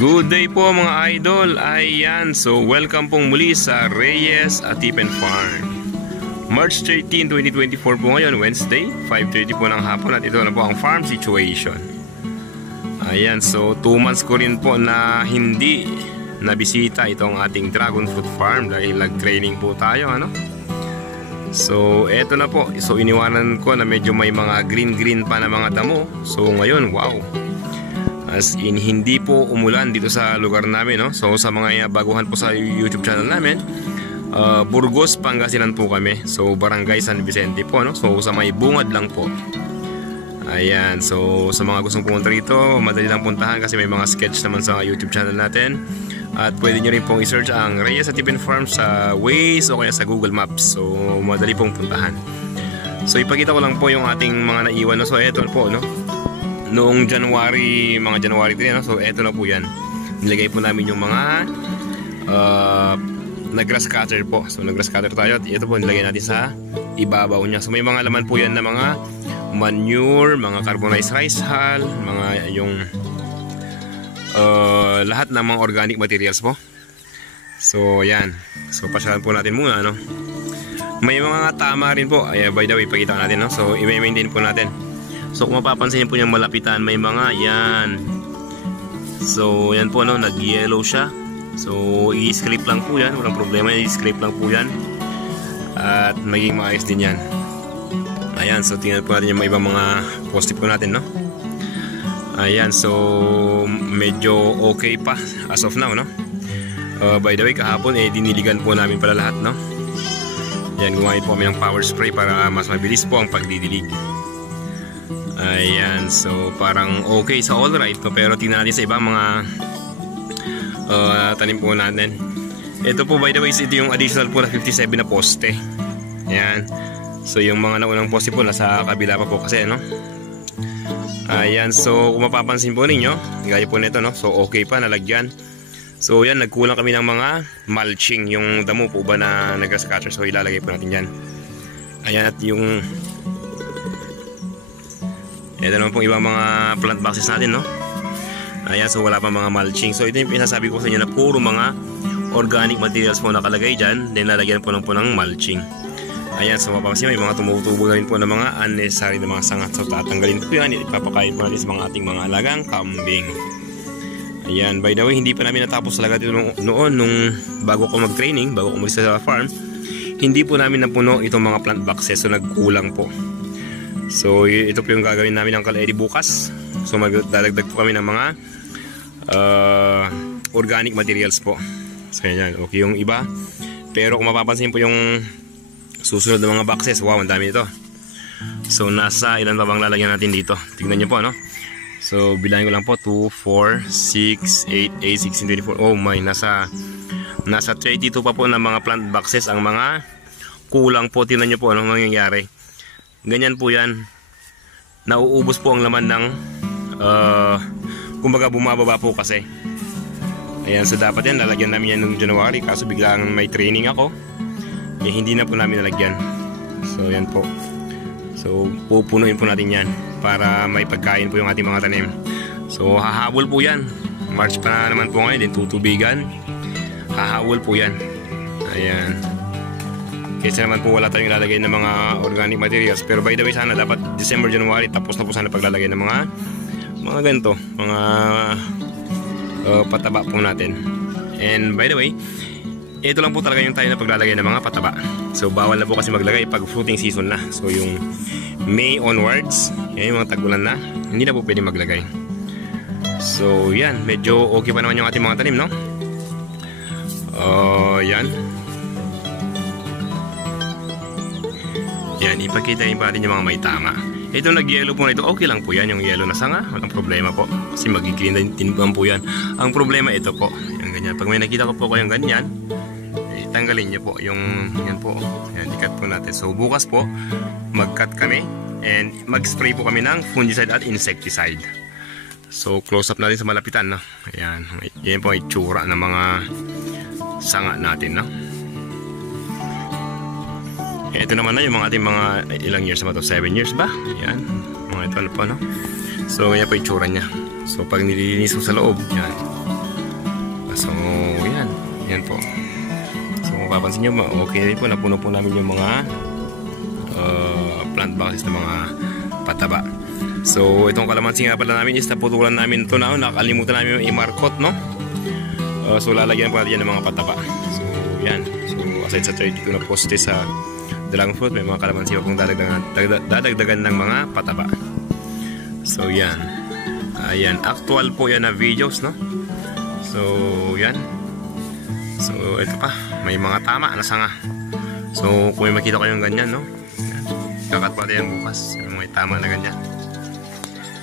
Good day po mga idol. Ayan, so welcome pong muli sa Reyes Atipen Farm. March 13, 2024 po ngayon, Wednesday, 5:30 po ng hapon, at ito na po ang farm situation. Ayan, so 2 months ko rin po na hindi nabisita itong ating dragon fruit farm dahil nag-training po tayo, ano? So eto na po, so iniwanan ko na medyo may mga green pa na mga damo. So ngayon, wow, as in hindi po umulan dito sa lugar namin, no? So sa mga baguhan po sa YouTube channel namin, Burgos, Pangasinan po kami. So Barangay San Vicente po, no? So sa may bungad lang po. Ayan, so sa mga gustong pumunta rito, madali lang puntahan kasi may mga sketch naman sa YouTube channel natin. At pwede nyo rin pong i-search ang Reyes Atipen Farm sa Waze o kaya sa Google Maps. So madali pong puntahan. So ipakita ko lang po yung ating mga naiwan, no? So eto po, no? Noong January, mga January 3, no? So eto na po yan. Nilagay po namin yung mga nag-grass cutter po. So nag-grass cutter tayo at ito po nilagay natin sa ibabaw niya. So may mga laman po yan na mga manure, mga carbonized rice hull, mga yung lahat ng mga organic materials po. So yan. So pasyalan po natin muna, no? May mga tama rin po. Ay, by the way, pakita natin, no? So i-maintain po natin. So kung mapapansin po yung malapitan, may mga yan. So yan po, no, nag-yellow siya. So i-scrape lang po yan, walang problema, i-scrape lang po yan at magiging maayos din yan. Ayan, so tingnan po natin yung ibang mga poste po natin, no? Ayan, so medyo okay pa as of now, no? By the way, kahapon diniligan po namin pala lahat, no? Yan, gumamit po kami ng power spray para mas mabilis po ang pagdidilig. Ayan, so parang okay sa all right, no? Pero tingnan natin sa ibang mga tanim po natin. Ito po, by the way, ito yung additional po na 57 na poste. Ayan, so yung mga naunang poste po nasa kabila pa po kasi, no? Ayan, so kung mapapansin po ninyo, gaya po nito, no? So okay pa, nalagyan. So yan, nagkulang kami ng mga mulching, yung damo po ba na nag-grass cutter. So ilalagay po natin yan. Ayan, at yung ito naman pong ibang mga plant boxes natin, no? Ayan, so wala pa mga mulching. So ito yung pinasabi ko sa inyo na puro mga organic materials po nakalagay dyan. Then lalagyan po ng mulching. Ayan, so mapapansin may mga tumutubo rin po ng mga unnecessary na mga sangat. So tatanggalin po yan. Ipapakain po natin sa mga ating mga alagang kambing. Ayan, by the way, hindi pa namin natapos talaga ito noon nung bago ko mag-training, bago ko umalis sa farm. Hindi po namin napuno itong mga plant boxes. So nagkulang po. So ito po yung gagawin namin ng kaledi bukas. So magdadagdag po kami ng mga organic materials po. So yan, okay yung iba. Pero kung mapapansin po yung susunod na mga boxes, wow, ang dami ito. So nasa ilan pa bang lalagyan natin dito? Tignan nyo po, no? So bilangin ko lang po, 2, 4, 6, 8, 8, 16, 24. Oh my, nasa 32 pa po na mga plant boxes ang mga kulang po. Tignan nyo po anong mangyayari. Ganyan po yan. Nauubos po ang laman ng kumbaga bumababa po kasi. Ayan, so dapat yan, lalagyan namin yan noong January. Kaso biglang may training ako, hindi na po namin nalagyan. So yan po. So pupunuin po natin yan para may pagkain po yung ating mga tanim. So hahabol po yan. March pa na naman po ngayon, din tutubigan. Hahabol po yan. Ayan. Kaysa naman po wala tayong ilalagay ng mga organic materials. Pero by the way, sana dapat December, January tapos na po sana paglalagay ng mga ganito, mga pataba po natin. And by the way, ito lang po talaga yung tayo na paglalagay ng mga pataba. So bawal na po kasi maglagay pag fruiting season na. So yung May onwards, yan yung mga tag-ulan na, hindi na po pwede maglagay. So yan, medyo okay pa naman yung ating mga tanim, no? Yan. Yan, ipakita rin pa rin yung mga may tama. Ito nag-yellow po na ito, okay lang po yan. Yung yellow na sanga, walang problema po. Kasi mag-green din po yan. Ang problema ito po, yung ganyan. Pag may nakita ko po kayong ganyan, tanggalin nyo po. Yung yan po, yan, i-cut po natin. So bukas po, mag-cut kami and mag-spray po kami ng fungicide at insecticide. So close up natin sa malapitan, no? Ayan, yan po ay tsura ng mga sanga natin, no? Ito naman na yung mga ating mga ilang years na ba ito? 7 years ba? Yan, mga ito po, no? So yan po yung tsura niya. So pag nililinis mo sa loob, yan, So, yan. Yan po. So, kung mapapansin nyo, okay po, napuno po namin yung mga plant boxes ng mga pataba. So, itong kalamansi nga pala namin is naputulan namin ito na. Nakalimutan namin yung i-markot, no? So, lalagyan po natin yan ng mga pataba. So, yan. So, aside sa 32 na poste sa dragon fruit, may mga kalamansi pa pong dadagdagan ng mga pataba. So, yan. Ayan. Actual po yan na videos, no? So, yan. So, ito pa. May mga tama na sanga. So, kung may makita kayong ganyan, no? Kakat pa yan bukas. May tama na ganyan.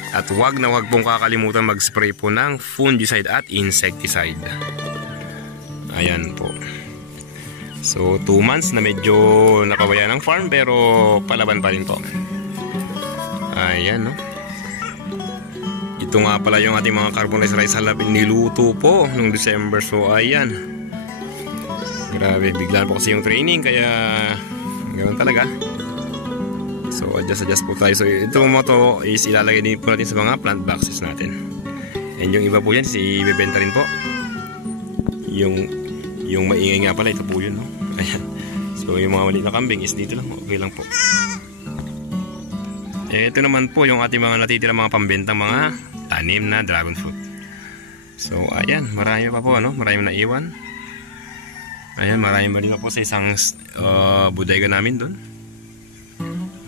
At wag na wag pong kakalimutan mag-spray po ng fungicide at insecticide. Ayan po. So 2 months na medyo napabayaan ng farm pero palaban pa rin po. Ayan, no. Ito nga pala yung ating mga carbonized rice halab niluto po nung December. So ayan. Grabe, biglaan po kasi yung training kaya ganoon talaga. So adjust po tayo. So itong moto is ilalagay din po natin sa mga plant boxes natin. And yung iba po yan ibebenta rin po. Yung maingay nga pala ito po yun, no? Ayan. So yung mga maliit na kambing is dito lang. Okay lang po. Ito naman po yung ating mga natitira mga pambentang mga tanim na dragon fruit. So ayan, marami pa po, ano? Marami na iwan. Ayan, marami rin po sa isang bodega namin doon.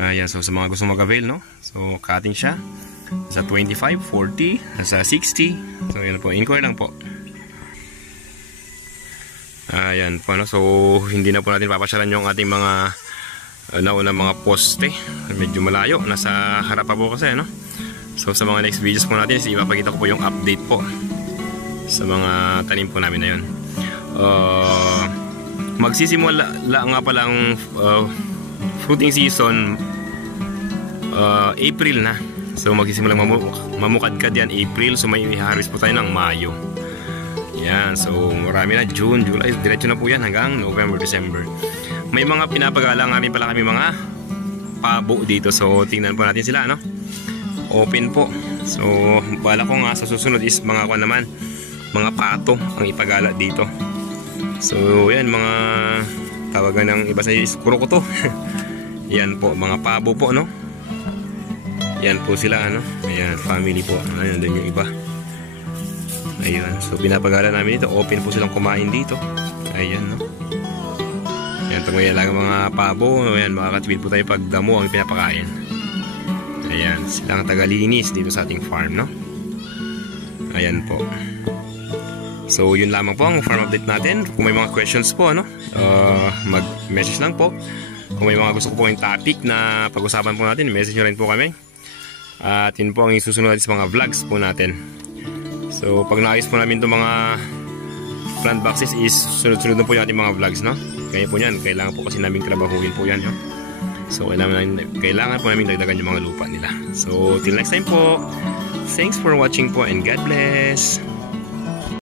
Ayan, so sa mga gusto mag-avail, no? So, cutting siya. Sa 25, 40, sa 60. So, yan po. Inquire lang po. Ayan po, no? So, hindi na po natin papasyalan yung ating mga naunang mga poste. Medyo malayo. Nasa harap pa po kasi, no? So, sa mga next videos po natin, ipapakita ko po yung update po sa mga tanim po namin na yun. Magsisimula nga palang fruiting season April na. So magsisimula mamukadkad yan April. So may harvest po tayo ng Mayo. Yan. So marami na June, July. Diretso na po yan hanggang November, December. May mga pinapagala nga rin pala kami mga pabo dito. So tingnan po natin sila, no? Open po. So bala ko nga sa susunod is mga kwan naman, mga pato ang ipagala dito. So yan, mga tawagan ng iba sa is kurokoto. Yan po, mga pabo po, no? Yan po sila, ano? Ayan, family po. Ayan, doon yung iba. Ayan, so pinapagala namin dito. Open po silang kumain dito. Ayan, no? Ayan, ito ngayon lang mga pabo. Ayan, makakatipid po tayo pag damo ang pinapakain. Ayan, silang tagalinis dito sa ating farm, no? Ayan po. So, yun lamang po ang farm update natin. Kung may mga questions po, ano? Mag-message lang po. Kung may mga gusto po yung topic na pag-usapan po natin, message nyo rin po kami. At yun po ang isusunod natin sa mga vlogs po natin. So pag naayos po namin itong mga plant boxes is sunod-sunod na po yung ating mga vlogs, no? Kaya po yan, kailangan po kasi namin trabahuin po yan, no? So kailangan po namin dagdagan yung mga lupa nila. So till next time po, thanks for watching po and God bless.